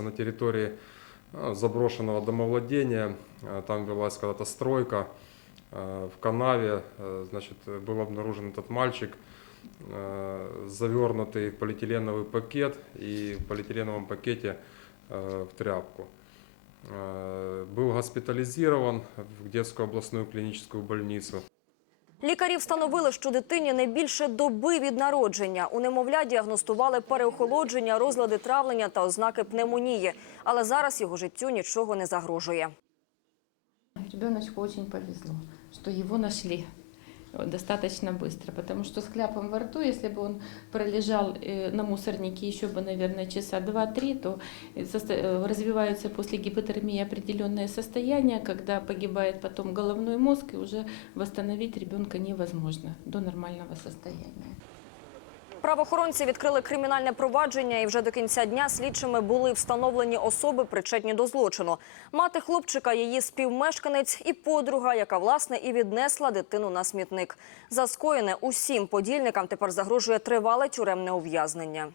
на территории э, заброшенного домовладения. Э, Там велась когда-то стройка. Э, В канаве э, значит, был обнаружен этот мальчик, э, завернутый в полиэтиленовый пакет и в полиэтиленовом пакете э, в тряпку. Э, Был госпитализирован в детскую областную клиническую больницу. Лікарі встановили, що дитині не більше доби від народження. У немовля діагностували переохолодження, розлади травлення та ознаки пневмонії. Але зараз його життю нічого не загрожує. Ребеночку дуже повезло, що його нашли э, достаточно быстро, потому что с кляпом во рту, если бы он пролежал э, на мусорнике еще бы, наверное, часа 2-3, то э, состо- э, развиваются после гипотермии определенные состояния, когда погибает потом головной мозг, и уже восстановить ребенка невозможно до нормального состояния. Правоохоронці відкрили кримінальне провадження, і вже до кінця дня слідчими були встановлені особи, причетні до злочину. Мати хлопчика, її співмешканець і подруга, яка власне і віднесла дитину на смітник. За скоєне усім подільникам тепер загрожує тривале тюремне ув'язнення.